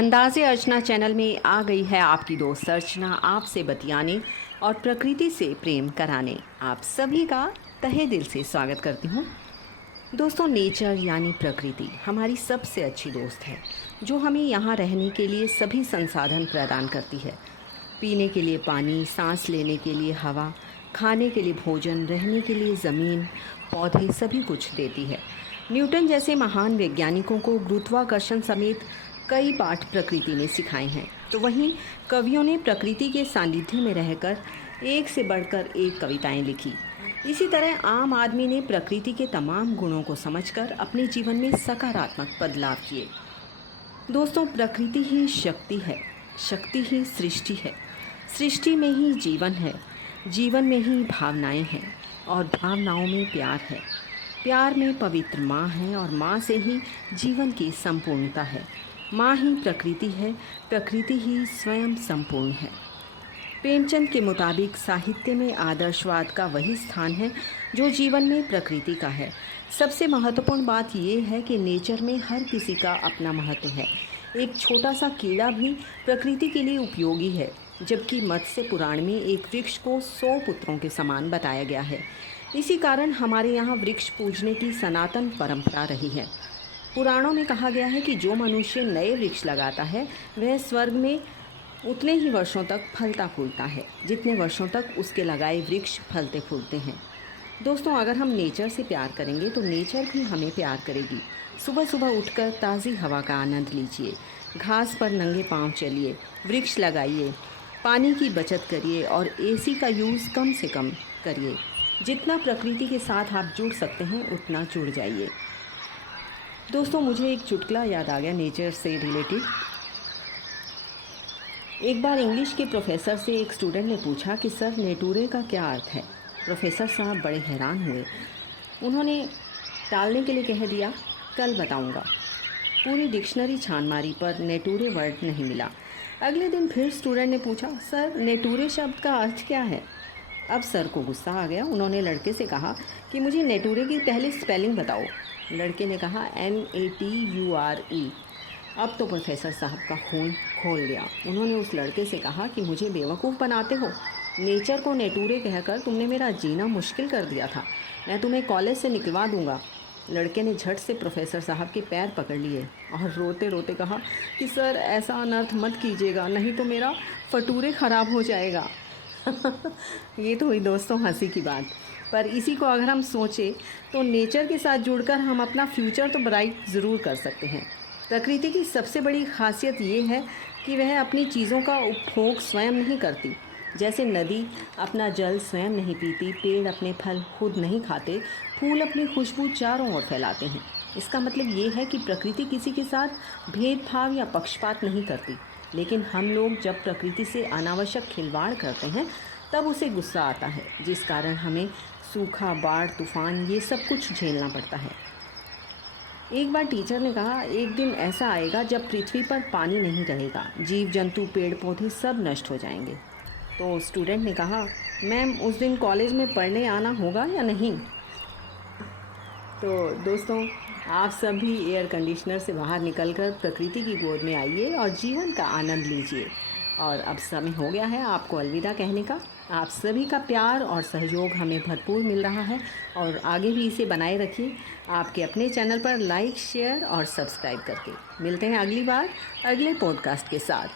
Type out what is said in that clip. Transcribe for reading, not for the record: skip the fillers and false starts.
अंदाज़े अर्चना channel में आ गई है आपकी दोस्त अर्चना, आपसे बतियाने और प्रकृति से प्रेम कराने। आप सभी का तहे दिल से स्वागत करती हूँ। दोस्तों, नेचर यानी प्रकृति हमारी सबसे अच्छी दोस्त है, जो हमें यहाँ रहने के लिए सभी संसाधन प्रदान करती है। पीने के लिए पानी, सांस लेने के लिए हवा, खाने के लिए भोजन, रहने के लिए ज़मीन, पौधे, सभी कुछ देती है। न्यूटन जैसे महान वैज्ञानिकों को गुरुत्वाकर्षण समेत कई पाठ प्रकृति ने सिखाए हैं, तो वहीं कवियों ने प्रकृति के सानिध्य में रहकर एक से बढ़कर एक कविताएं लिखी। इसी तरह आम आदमी ने प्रकृति के तमाम गुणों को समझकर अपने जीवन में सकारात्मक बदलाव किए। दोस्तों, प्रकृति ही शक्ति है, शक्ति ही सृष्टि है, सृष्टि में ही जीवन है, जीवन में ही भावनाएं हैं और भावनाओं में प्यार है, प्यार में पवित्र माँ है और माँ से ही जीवन की संपूर्णता है। माँ ही प्रकृति है, प्रकृति ही स्वयं संपूर्ण है। प्रेमचंद के मुताबिक साहित्य में आदर्शवाद का वही स्थान है जो जीवन में प्रकृति का है। सबसे महत्वपूर्ण बात यह है कि नेचर में हर किसी का अपना महत्व है। एक छोटा सा कीड़ा भी प्रकृति के लिए उपयोगी है, जबकि मत्स्य पुराण में एक वृक्ष को 100 पुत्रों के समान बताया गया है। इसी कारण हमारे यहाँ वृक्ष पूजने की सनातन परंपरा रही है। पुराणों में कहा गया है कि जो मनुष्य नए वृक्ष लगाता है वह स्वर्ग में उतने ही वर्षों तक फलता फूलता है जितने वर्षों तक उसके लगाए वृक्ष फलते फूलते हैं। दोस्तों, अगर हम नेचर से प्यार करेंगे तो नेचर भी हमें प्यार करेगी। सुबह सुबह उठकर ताज़ी हवा का आनंद लीजिए, घास पर नंगे पांव चलिए, वृक्ष लगाइए, पानी की बचत करिए और एसी का यूज़ कम से कम करिए। जितना प्रकृति के साथ आप जुड़ सकते हैं उतना जुड़ जाइए। दोस्तों, मुझे एक चुटकुला याद आ गया नेचर से रिलेटेड। एक बार इंग्लिश के प्रोफेसर से एक स्टूडेंट ने पूछा कि सर, नेटूरे का क्या अर्थ है। प्रोफेसर साहब बड़े हैरान हुए। उन्होंने टालने के लिए कह दिया, कल बताऊंगा। पूरी डिक्शनरी छान मारी पर नेटूरे वर्ड नहीं मिला। अगले दिन फिर स्टूडेंट ने पूछा, सर, नेटूरे शब्द का अर्थ क्या है। अब सर को गुस्सा आ गया। उन्होंने लड़के से कहा कि मुझे नेटूरे की पहली स्पेलिंग बताओ। लड़के ने कहा NATURE। अब तो प्रोफेसर साहब का खून खोल गया। उन्होंने उस लड़के से कहा कि मुझे बेवकूफ़ बनाते हो। नेचर को नेटूरे कहकर तुमने मेरा जीना मुश्किल कर दिया था। मैं तुम्हें कॉलेज से निकलवा दूंगा। लड़के ने झट से प्रोफेसर साहब के पैर पकड़ लिए और रोते रोते कहा कि सर, ऐसा अनर्थ मत कीजिएगा, नहीं तो मेरा फटूरे ख़राब हो जाएगा। ये तो हुई दोस्तों हंसी की बात, पर इसी को अगर हम सोचें तो नेचर के साथ जुड़कर हम अपना फ्यूचर तो ब्राइट ज़रूर कर सकते हैं। प्रकृति की सबसे बड़ी खासियत ये है कि वह अपनी चीज़ों का उपभोग स्वयं नहीं करती। जैसे नदी अपना जल स्वयं नहीं पीती, पेड़ अपने फल खुद नहीं खाते, फूल अपनी खुशबू चारों ओर फैलाते हैं। इसका मतलब ये है कि प्रकृति किसी के साथ भेदभाव या पक्षपात नहीं करती। लेकिन हम लोग जब प्रकृति से अनावश्यक खिलवाड़ करते हैं तब उसे गुस्सा आता है, जिस कारण हमें सूखा, बाढ़, तूफान ये सब कुछ झेलना पड़ता है। एक बार टीचर ने कहा, एक दिन ऐसा आएगा जब पृथ्वी पर पानी नहीं रहेगा, जीव जंतु, पेड़ पौधे सब नष्ट हो जाएंगे। तो स्टूडेंट ने कहा, मैम, उस दिन कॉलेज में पढ़ने आना होगा या नहीं। तो दोस्तों, आप सभी एयर कंडीशनर से बाहर निकलकर प्रकृति की गोद में आइए और जीवन का आनंद लीजिए। और अब समय हो गया है आपको अलविदा कहने का। आप सभी का प्यार और सहयोग हमें भरपूर मिल रहा है और आगे भी इसे बनाए रखिए आपके अपने चैनल पर लाइक, शेयर और सब्सक्राइब करके। मिलते हैं अगली बार अगले पॉडकास्ट के साथ।